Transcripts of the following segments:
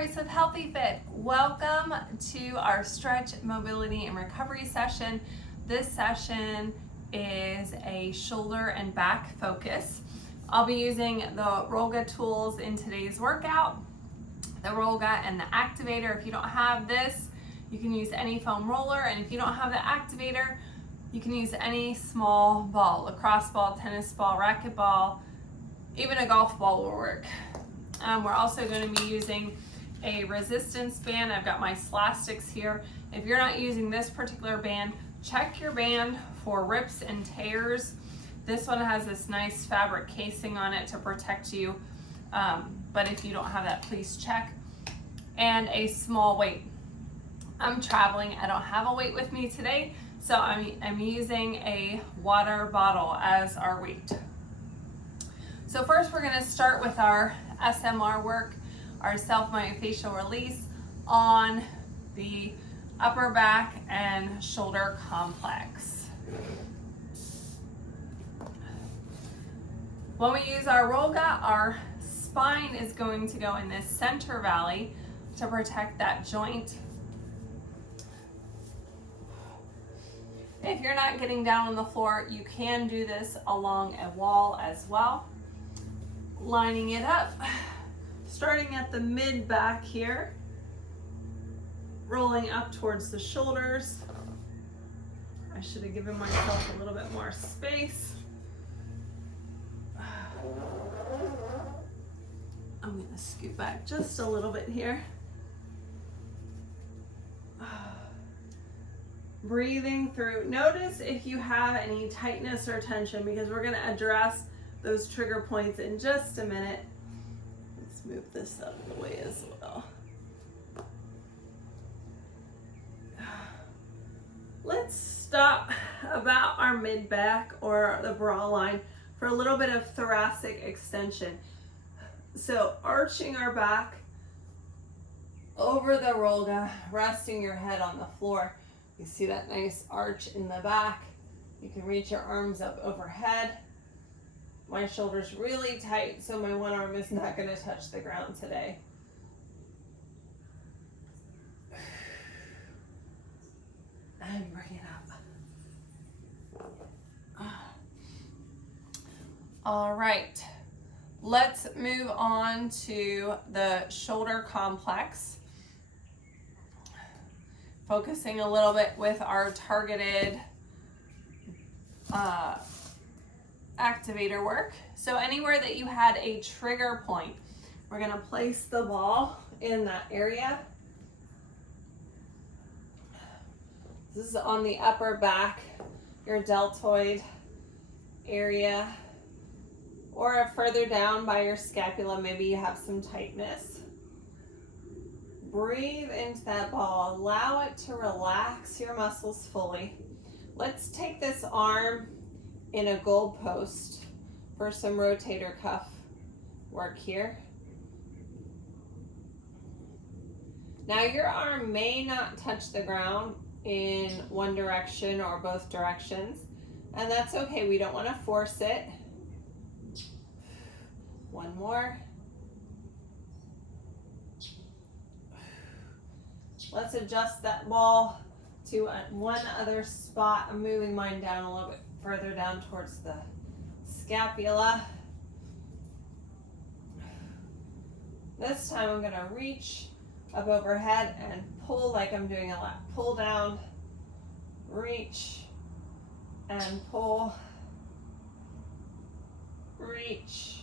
Grace with Healthy Fit. Welcome to our stretch, mobility, and recovery session. This session is a shoulder and back focus. I'll be using the Rollga tools in today's workout, the Rollga and the activator. If you don't have this, you can use any foam roller, and if you don't have the activator, you can use any small ball, lacrosse ball, tennis ball, racquetball, even a golf ball will work. We're also going to be using a resistance band. I've got my Slastics here. If you're not using this particular band, check your band for rips and tears. This one has this nice fabric casing on it to protect you, but if you don't have that, please check. And a small weight. I'm traveling, I don't have a weight with me today, so I'm using a water bottle as our weight. So first we're going to start with our SMR work, our self-myofascial release on the upper back and shoulder complex. When we use our Rollga, our spine is going to go in this center valley to protect that joint. If you're not getting down on the floor, you can do this along a wall as well. Lining it up, starting at the mid back here, rolling up towards the shoulders. I should have given myself a little bit more space. I'm going to scoot back just a little bit here. Breathing through. Notice if you have any tightness or tension, because we're going to address those trigger points in just a minute. Let's move this out of the way as well. Let's stop about our mid back or the bra line for a little bit of thoracic extension. So arching our back over the Rollga, resting your head on the floor. You see that nice arch in the back. You can reach your arms up overhead. My shoulder's really tight, so my one arm is not going to touch the ground today. And bring it up. All right, let's move on to the shoulder complex. Focusing a little bit with our targeted activator work. So anywhere that you had a trigger point, we're going to place the ball in that area. This is on the upper back, your deltoid area, or further down by your scapula, maybe you have some tightness. Breathe into that ball, allow it to relax your muscles fully. Let's take this arm in a goalpost for some rotator cuff work here. Now your arm may not touch the ground in one direction or both directions, and that's okay. We don't want to force it. One more. Let's adjust that ball to one other spot. I'm moving mine down a little bit further down towards the scapula. This time I'm going to reach up overhead and pull like I'm doing a lap. Pull down, reach, and pull, reach,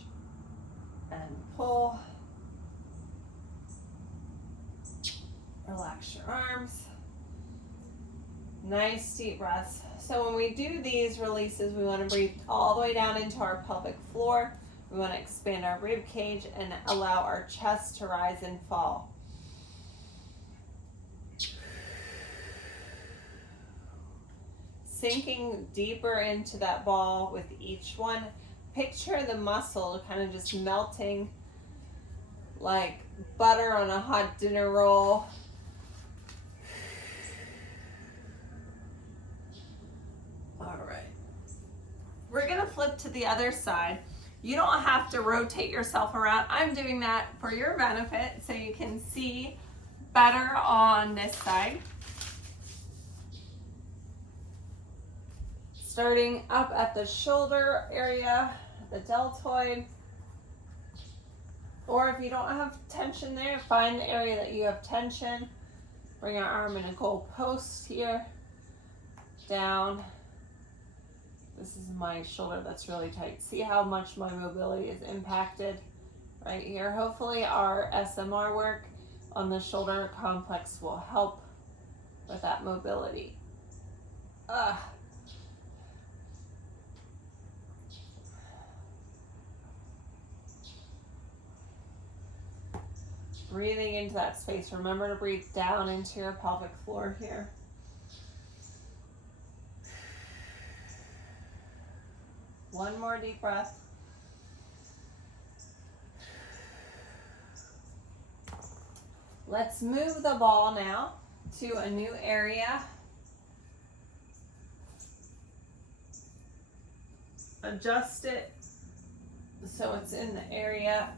and pull. Relax your arms. Nice deep breaths. So when we do these releases, we want to breathe all the way down into our pelvic floor. We want to expand our rib cage and allow our chest to rise and fall. Sinking deeper into that ball with each one. Picture the muscle kind of just melting like butter on a hot dinner roll. All right. We're going to flip to the other side. You don't have to rotate yourself around. I'm doing that for your benefit so you can see better on this side. Starting up at the shoulder area, the deltoid. Or if you don't have tension there, find the area that you have tension. Bring our arm in a goal post here. Down. This is my shoulder that's really tight. See how much my mobility is impacted right here. Hopefully our SMR work on the shoulder complex will help with that mobility. Breathing into that space. Remember to breathe down into your pelvic floor here. One more deep breath. Let's move the ball now to a new area. Adjust it so it's in the area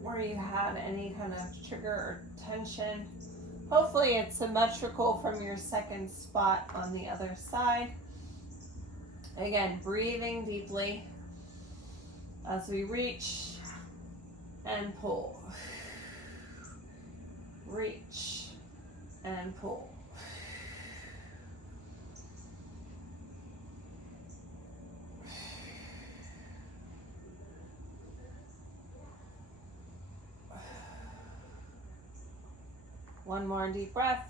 where you had any kind of trigger or tension. Hopefully it's symmetrical from your second spot on the other side. Again, breathing deeply as we reach and pull. Reach and pull. One more deep breath.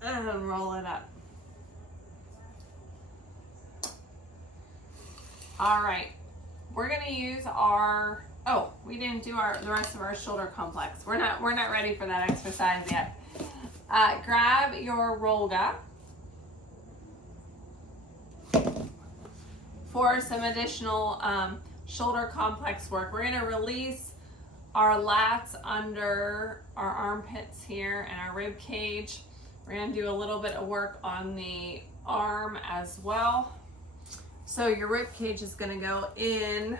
And roll it up. All right, we're gonna use our, we didn't do the rest of our shoulder complex. We're not ready for that exercise yet. Grab your Rolga for some additional shoulder complex work. We're gonna release our lats under our armpits here and our rib cage. We're gonna do a little bit of work on the arm as well. So your rib cage is gonna go in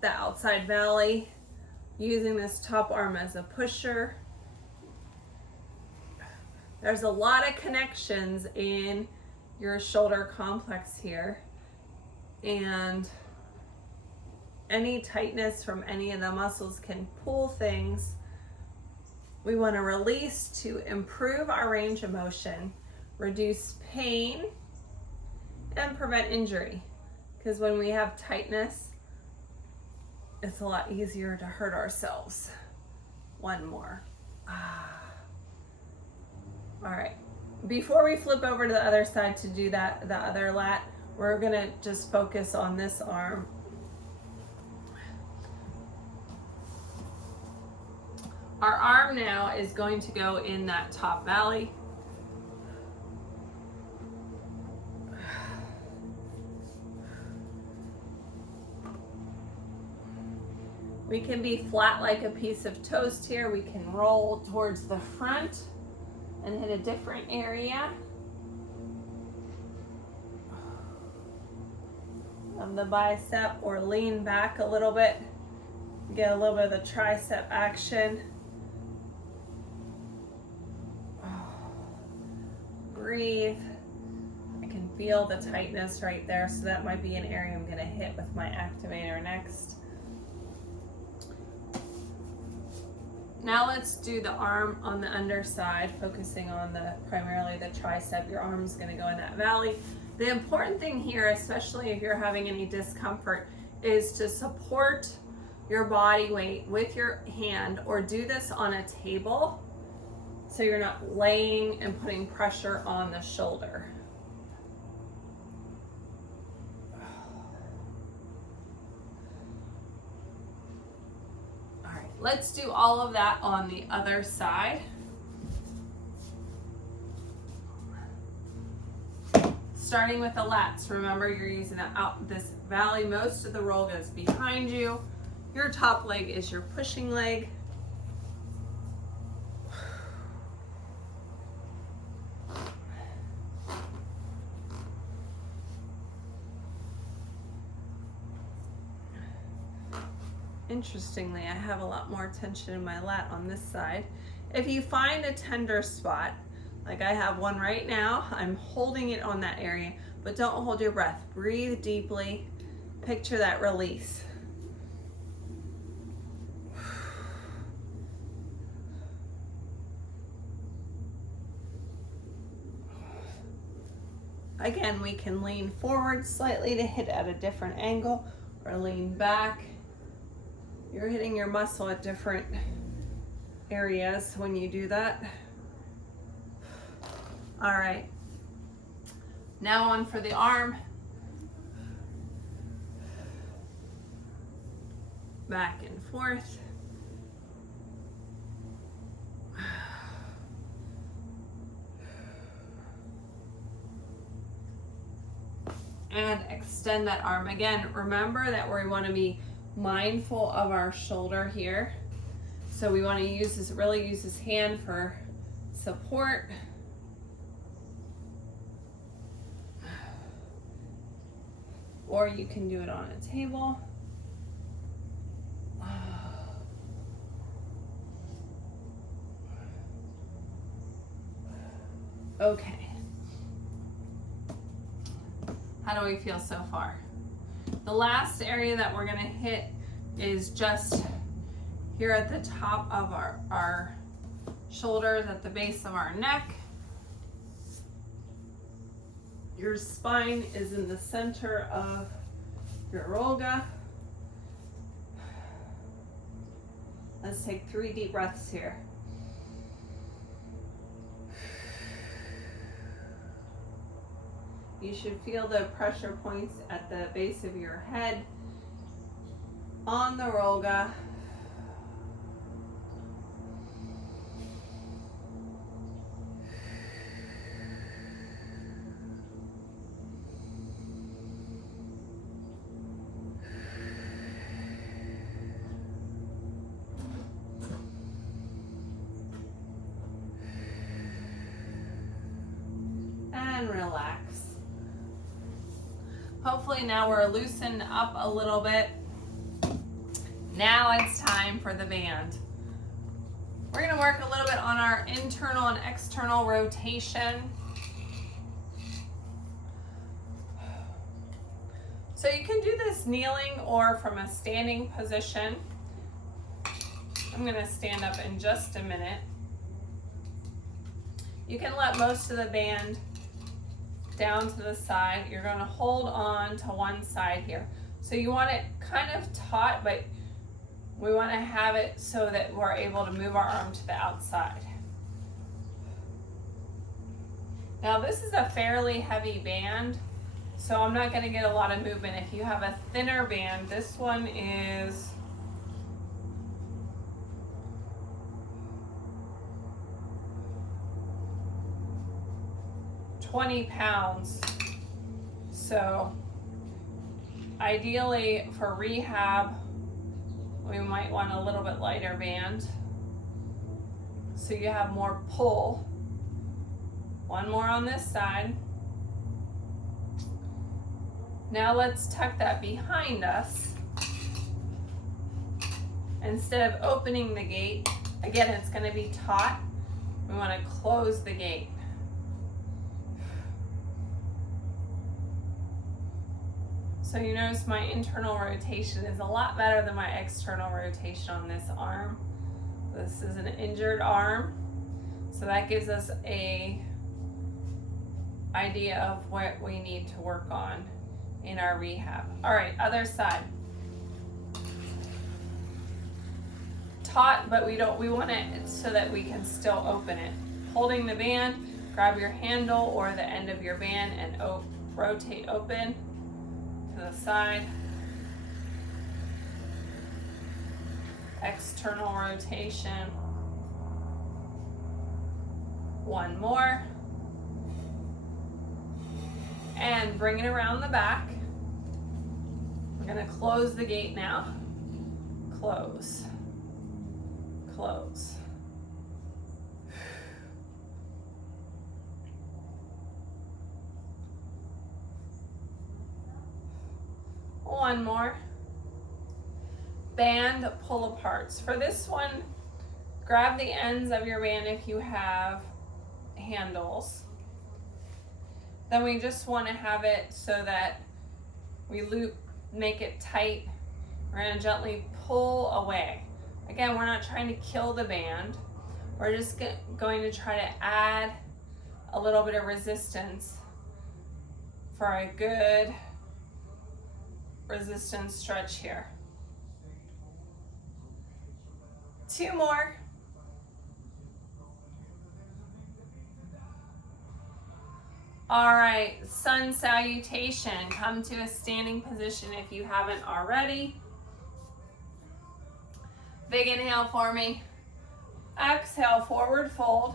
the outside valley, using this top arm as a pusher. There's a lot of connections in your shoulder complex here, and any tightness from any of the muscles can pull things. We want to release to improve our range of motion, reduce pain, and prevent injury. Because when we have tightness, it's a lot easier to hurt ourselves. One more. All right. Before we flip over to the other side to do that, the other lat, we're gonna just focus on this arm. Our arm now is going to go in that top valley. We can be flat like a piece of toast here. We can roll towards the front and hit a different area of the bicep, or lean back a little bit, get a little bit of the tricep action. Breathe. I can feel the tightness right there, so that might be an area I'm going to hit with my activator next. Now let's do the arm on the underside, focusing on primarily the tricep. Your arm's going to go in that valley. The important thing here, especially if you're having any discomfort, is to support your body weight with your hand, or do this on a table so you're not laying and putting pressure on the shoulder. All right, let's do all of that on the other side. Starting with the lats. Remember, you're using this valley. Most of the roll goes behind you. Your top leg is your pushing leg. Interestingly, I have a lot more tension in my lat on this side. If you find a tender spot, like I have one right now, I'm holding it on that area, but don't hold your breath. Breathe deeply. Picture that release. Again, we can lean forward slightly to hit at a different angle, or lean back. You're hitting your muscle at different areas when you do that. All right. Now on for the arm. Back and forth. And extend that arm. Again, remember that we want to be mindful of our shoulder here. So we want to really use this hand for support. Or you can do it on a table. Okay. How do we feel so far? The last area that we're going to hit is just here at the top of our shoulders, at the base of our neck. Your spine is in the center of your Rolga. Let's take 3 deep breaths here. You should feel the pressure points at the base of your head on the Rolga. And relax. Hopefully now we're loosened up a little bit. Now it's time for the band. We're going to work a little bit on our internal and external rotation. So you can do this kneeling or from a standing position. I'm going to stand up in just a minute. You can let most of the band down to the side. You're going to hold on to one side here. So you want it kind of taut, but we want to have it so that we're able to move our arm to the outside. Now this is a fairly heavy band, so I'm not going to get a lot of movement. If you have a thinner band, this one is $20 pounds. So ideally for rehab, we might want a little bit lighter band so you have more pull. One more on this side. Now let's tuck that behind us. Instead of opening the gate, again, it's going to be taut. We want to close the gate. So you notice my internal rotation is a lot better than my external rotation on this arm. This is an injured arm, so that gives us a idea of what we need to work on in our rehab. All right, other side. Taut, but we want it so that we can still open it. Holding the band, grab your handle or the end of your band and rotate open to the side. External rotation. One more. And bring it around the back. We're going to close the gate now. Close. Close. One more. band pull aparts. For this one, grab the ends of your band if you have handles. Then we just want to have it so that we loop, make it tight. We're going to gently pull away. Again, we're not trying to kill the band. We're just going to try to add a little bit of resistance for a good resistance stretch here. 2 more. All right, sun salutation. Come to a standing position if you haven't already. Big inhale for me. Exhale, forward fold.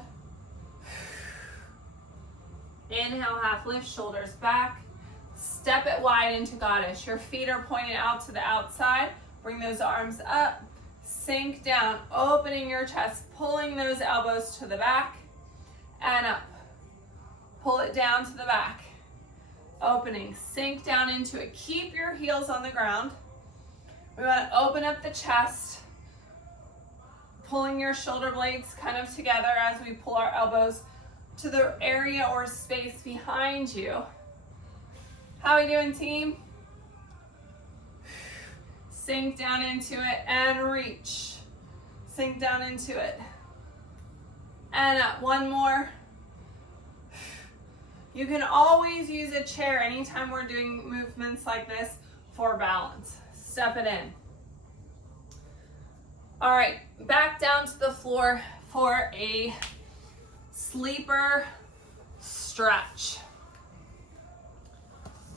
Inhale, half lift, shoulders back. Step it wide into goddess. Your feet are pointed out to the outside. Bring those arms up. Sink down, opening your chest, pulling those elbows to the back and up. Pull it down to the back. Opening, sink down into it. Keep your heels on the ground. We want to open up the chest, pulling your shoulder blades kind of together as we pull our elbows to the area or space behind you. How are we doing, team? Sink down into it and reach. Sink down into it. And up. One more. You can always use a chair anytime we're doing movements like this for balance. Step it in. All right, back down to the floor for a sleeper stretch.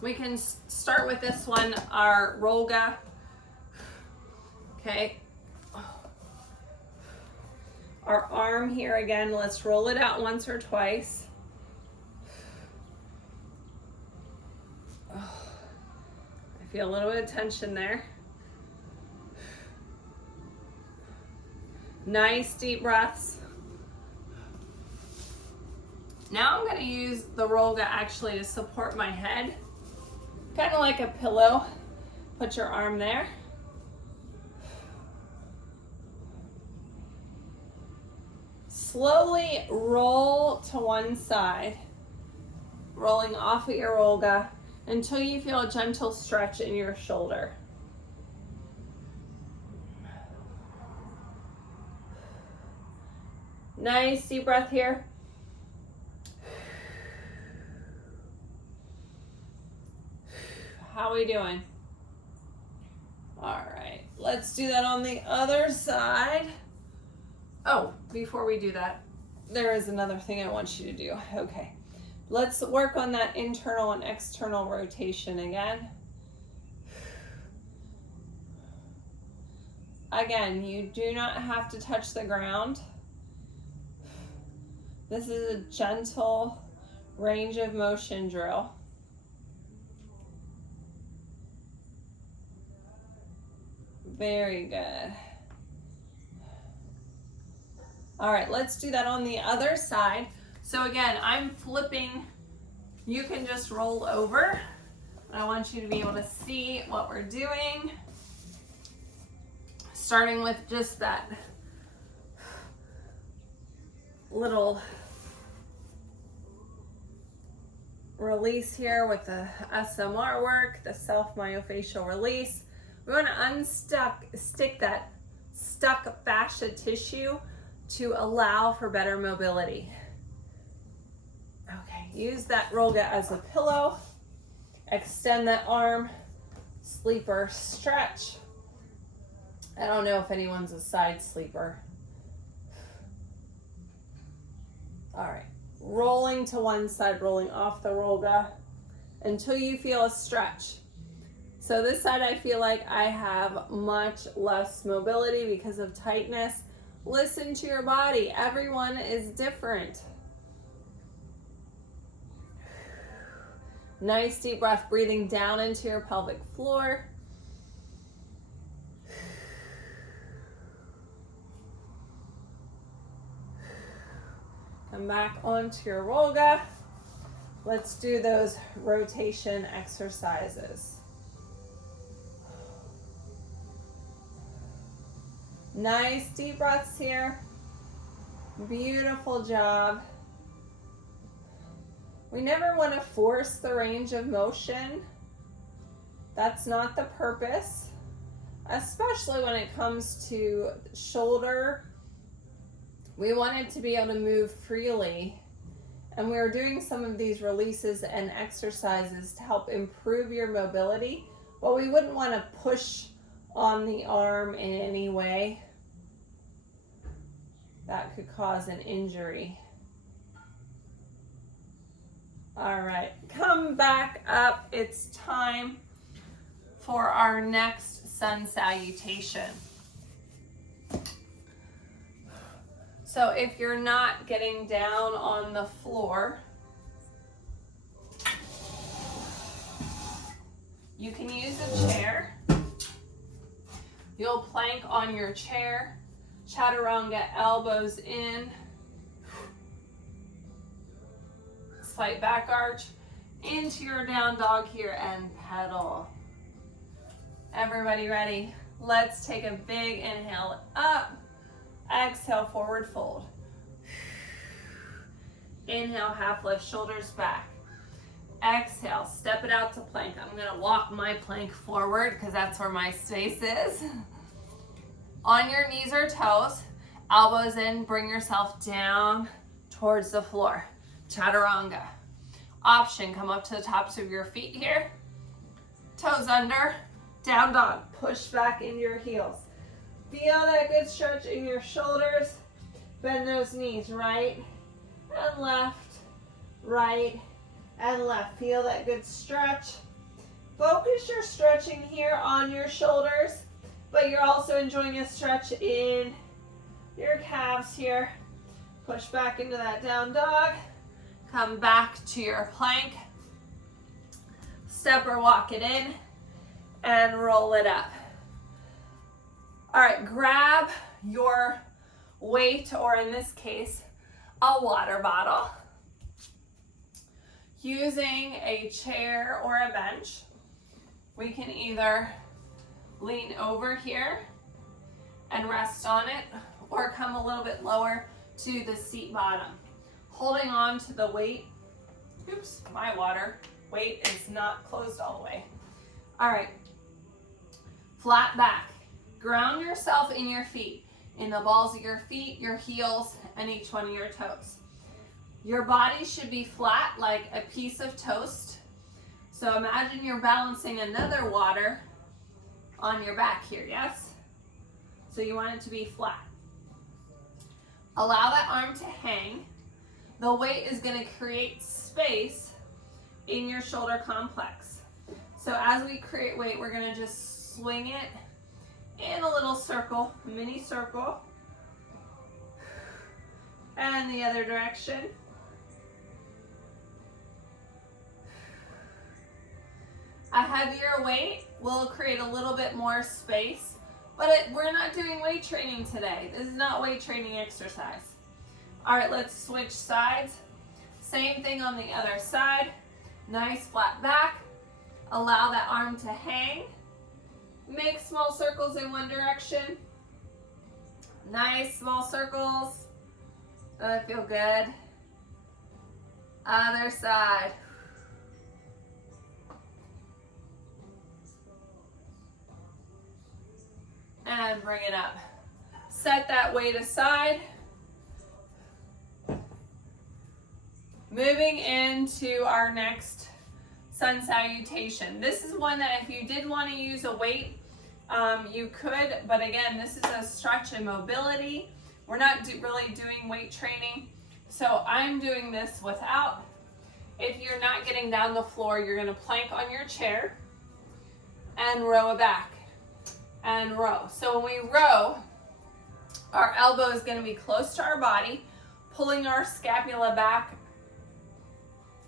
We can start with this one, our Rolga. Okay. Our arm here again, let's roll it out once or twice. I feel a little bit of tension there. Nice deep breaths. Now I'm going to use the Rolga actually to support my head. Kind of like a pillow. Put your arm there. Slowly roll to one side, rolling off of your Rolga until you feel a gentle stretch in your shoulder. Nice deep breath here. How are we doing? All right, let's do that on the other side. Oh, before we do that, there is another thing I want you to do. Okay, let's work on that internal and external rotation again. Again, you do not have to touch the ground. This is a gentle range of motion drill. Very good. All right, let's do that on the other side. So again, I'm flipping. You can just roll over. I want you to be able to see what we're doing. Starting with just that little release here with the SMR work, the self-myofascial release. We want to stick that stuck fascia tissue to allow for better mobility. Okay, use that Rolga as a pillow. Extend that arm, sleeper stretch. I don't know if anyone's a side sleeper. All right, rolling to one side, rolling off the Rolga until you feel a stretch. So this side I feel like I have much less mobility because of tightness. Listen to your body. Everyone is different. Nice deep breath, breathing down into your pelvic floor. Come back onto your Rolga. Let's do those rotation exercises. Nice deep breaths here. Beautiful job. We never want to force the range of motion. That's not the purpose, especially when it comes to shoulder. We want it to be able to move freely. And we're doing some of these releases and exercises to help improve your mobility, but we wouldn't want to push on the arm in any way. That could cause an injury. All right, come back up. It's time for our next sun salutation. So if you're not getting down on the floor, you can use a chair. You'll plank on your chair, chaturanga, elbows in, slight back arch, into your down dog here and pedal. Everybody ready? Let's take a big inhale up. Exhale, forward fold. Inhale, half lift, shoulders back. Exhale, step it out to plank. I'm gonna walk my plank forward because that's where my space is. On your knees or toes, elbows in, bring yourself down towards the floor. Chaturanga. Option, come up to the tops of your feet here. Toes under, down dog. Push back into your heels. Feel that good stretch in your shoulders. Bend those knees right and left, right and left. Feel that good stretch. Focus your stretching here on your shoulders, but you're also enjoying a stretch in your calves here. Push back into that down dog. Come back to your plank. Step or walk it in and roll it up. All right, grab your weight, or in this case, a water bottle. Using a chair or a bench, we can either lean over here and rest on it, or come a little bit lower to the seat bottom. Holding on to the weight. Oops, my water weight is not closed all the way. All right, flat back. Ground yourself in your feet, in the balls of your feet, your heels, and each one of your toes. Your body should be flat like a piece of toast. So imagine you're balancing another water on your back here, yes? So you want it to be flat. Allow that arm to hang. The weight is going to create space in your shoulder complex. So as we create weight, we're going to just swing it in a little circle, mini circle, and the other direction. A heavier weight will create a little bit more space, but we're not doing weight training today. This is not weight training exercise. All right, let's switch sides. Same thing on the other side. Nice flat back. Allow that arm to hang. Make small circles in one direction. Nice small circles. That feel good. Other side. And bring it up. Set that weight aside. Moving into our next sun salutation. This is one that if you did want to use a weight, you could, but again, this is a stretch and mobility. We're not really doing weight training, so I'm doing this without. If you're not getting down the floor, you're going to plank on your chair and row it back and row. So when we row, our elbow is going to be close to our body, pulling our scapula back,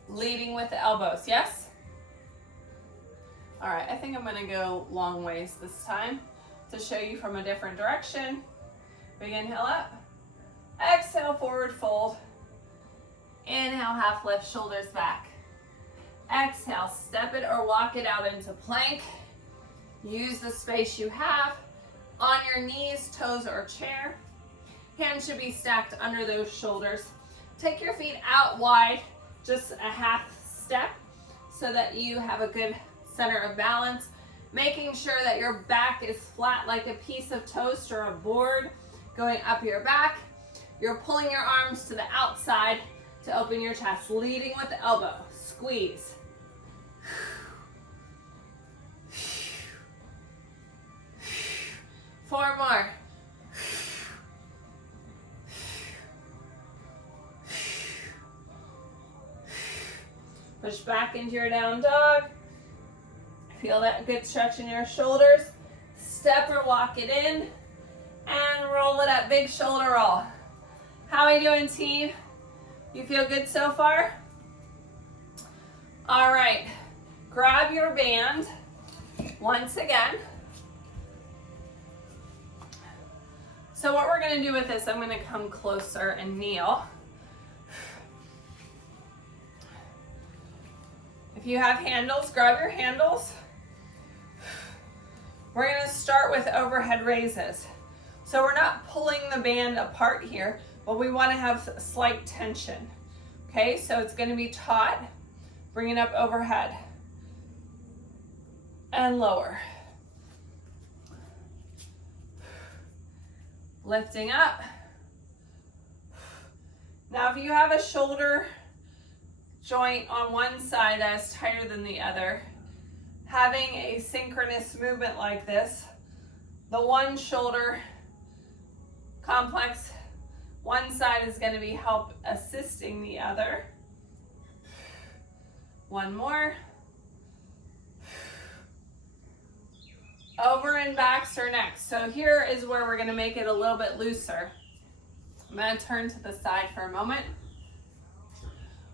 leading with the elbows, yes? All right, I think I'm gonna go long ways this time to show you from a different direction. Big inhale up, exhale, forward fold. Inhale, half lift, shoulders back. Exhale, step it or walk it out into plank. Use the space you have. On your knees, toes, or chair. Hands should be stacked under those shoulders. Take your feet out wide, just a half step, so that you have a good center of balance. Making sure that your back is flat like a piece of toast or a board going up your back. You're pulling your arms to the outside to open your chest, leading with the elbow. Squeeze. Four more. Push back into your down dog. Feel that good stretch in your shoulders. Step or walk it in and roll it up. Big shoulder roll. How are we doing, team? You feel good so far? All right, grab your band once again. So what we're gonna do with this, I'm gonna come closer and kneel. If you have handles, grab your handles. We're gonna start with overhead raises. So we're not pulling the band apart here, but we wanna have slight tension. Okay, so it's gonna be taut, bring it up overhead and lower. Lifting up. Now if you have a shoulder joint on one side that's tighter than the other, having a synchronous movement like this, the one shoulder complex, one side is going to be help assisting the other. One more. Over and backs are next. So here is where we're going to make it a little bit looser. I'm going to turn to the side for a moment.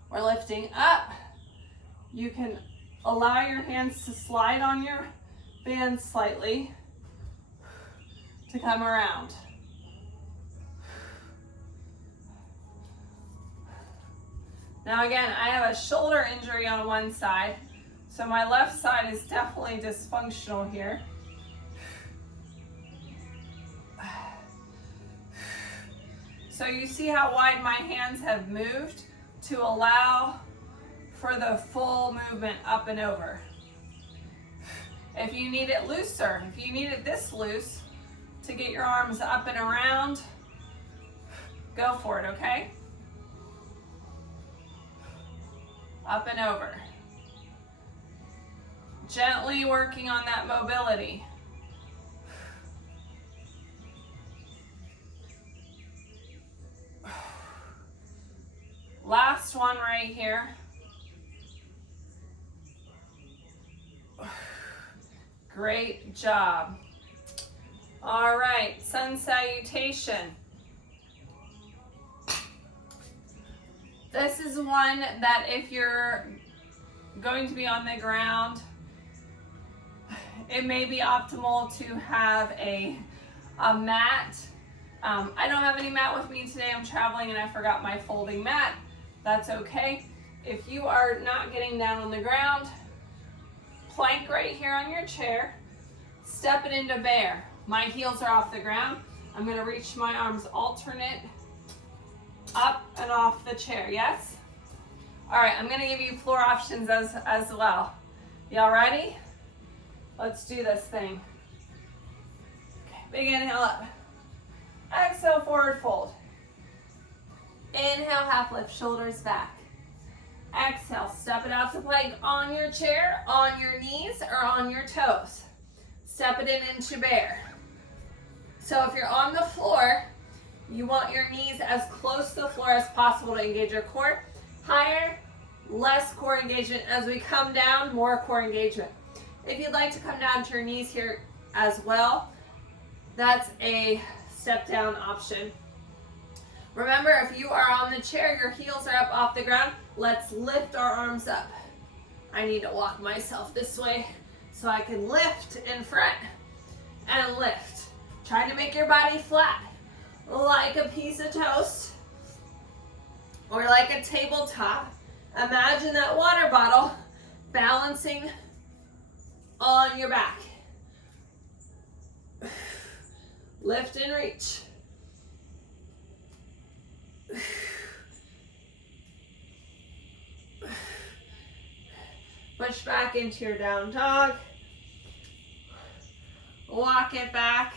We're lifting up. You can allow your hands to slide on your band slightly to come around. Now again, I have a shoulder injury on one side, so my left side is definitely dysfunctional here. So you see how wide my hands have moved to allow for the full movement up and over. If you need it looser, if you need it this loose to get your arms up and around, go for it, okay? Up and over. Gently working on that mobility. Last one right here. Great job. All right, sun salutation. This is one that if you're going to be on the ground, it may be optimal to have a mat. I don't have any mat with me today. I'm traveling and I forgot my folding mat. That's okay. If you are not getting down on the ground, plank right here on your chair, step it into bear. My heels are off the ground. I'm gonna reach my arms alternate up and off the chair, yes? All right, I'm gonna give you floor options as well. Y'all ready? Let's do this thing. Okay, big inhale up. Exhale, forward fold. Inhale, half lift, shoulders back. Exhale, step it out to plank on your chair, on your knees, or on your toes. Step it in into bear. So if you're on the floor, you want your knees as close to the floor as possible to engage your core. Higher, less core engagement. As we come down, more core engagement. If you'd like to come down to your knees here as well, that's a step down option. Remember, if you are on the chair, your heels are up off the ground, let's lift our arms up. I need to walk myself this way so I can lift in front and lift. Try to make your body flat, like a piece of toast or like a tabletop. Imagine that water bottle balancing on your back. Lift and reach. Push back into your down dog. Walk it back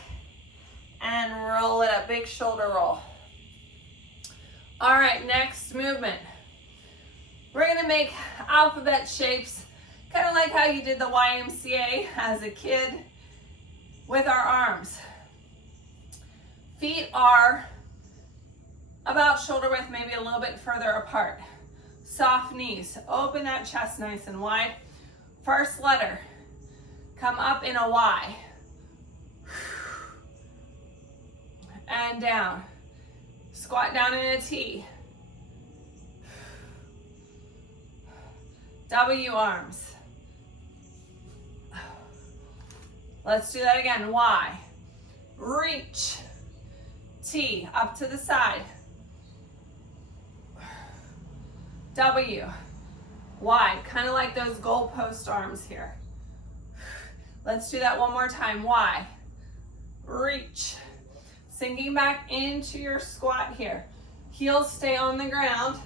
and roll it up. Big shoulder roll. All right, next movement. We're gonna make alphabet shapes, kind of like how you did the YMCA as a kid with our arms. Feet are about shoulder width, maybe a little bit further apart. Soft knees, open that chest nice and wide. First letter, come up in a Y. And down. Squat down in a T. W arms. Let's do that again. Y. Reach. T. Up to the side. W. Y. Kind of like those goalpost arms here. Let's do that one more time. Y. Reach. Sinking back into your squat here. Heels stay on the ground.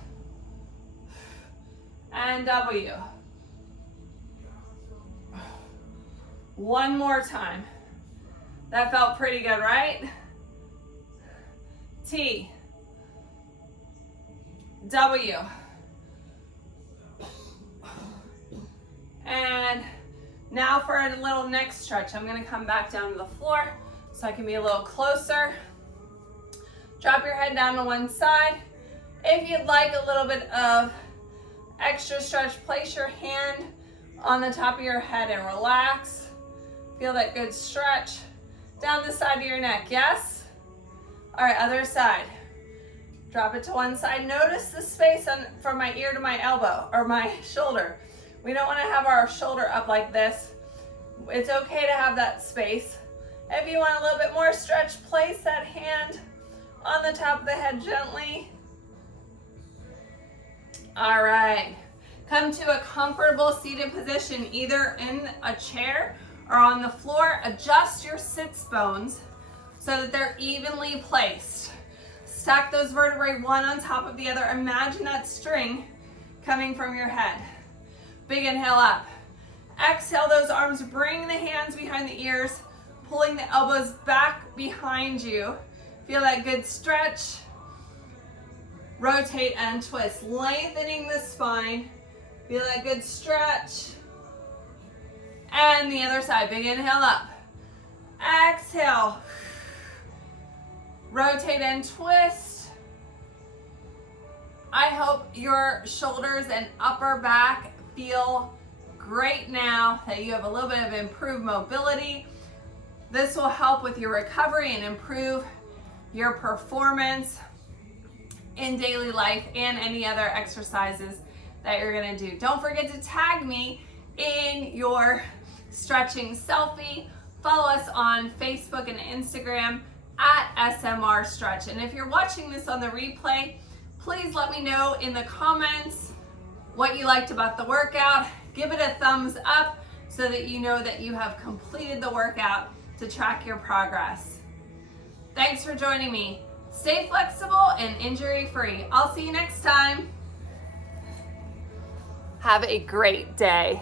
And W. One more time. That felt pretty good, right? T. W. And now for a little neck stretch. I'm gonna come back down to the floor so I can be a little closer. Drop your head down to one side. If you'd like a little bit of extra stretch, place your hand on the top of your head and relax. Feel that good stretch down the side of your neck, yes? All right, other side. Drop it to one side. Notice the space from my ear to my elbow or my shoulder. We don't want to have our shoulder up like this. It's okay to have that space. If you want a little bit more stretch, place that hand on the top of the head gently. All right. Come to a comfortable seated position, either in a chair or on the floor. Adjust your sits bones so that they're evenly placed. Stack those vertebrae one on top of the other. Imagine that string coming from your head. Big inhale up. Exhale those arms, bring the hands behind the ears, pulling the elbows back behind you. Feel that good stretch. Rotate and twist, lengthening the spine. Feel that good stretch. And the other side, big inhale up. Exhale. Rotate and twist. I hope your shoulders and upper back feel great now, that you have a little bit of improved mobility. This will help with your recovery and improve your performance in daily life and any other exercises that you're gonna do. Don't forget to tag me in your stretching selfie. Follow us on Facebook and Instagram at SMR Stretch. And if you're watching this on the replay, please let me know in the comments what you liked about the workout. Give it a thumbs up so that you know that you have completed the workout to track your progress. Thanks for joining me. Stay flexible and injury-free. I'll see you next time. Have a great day.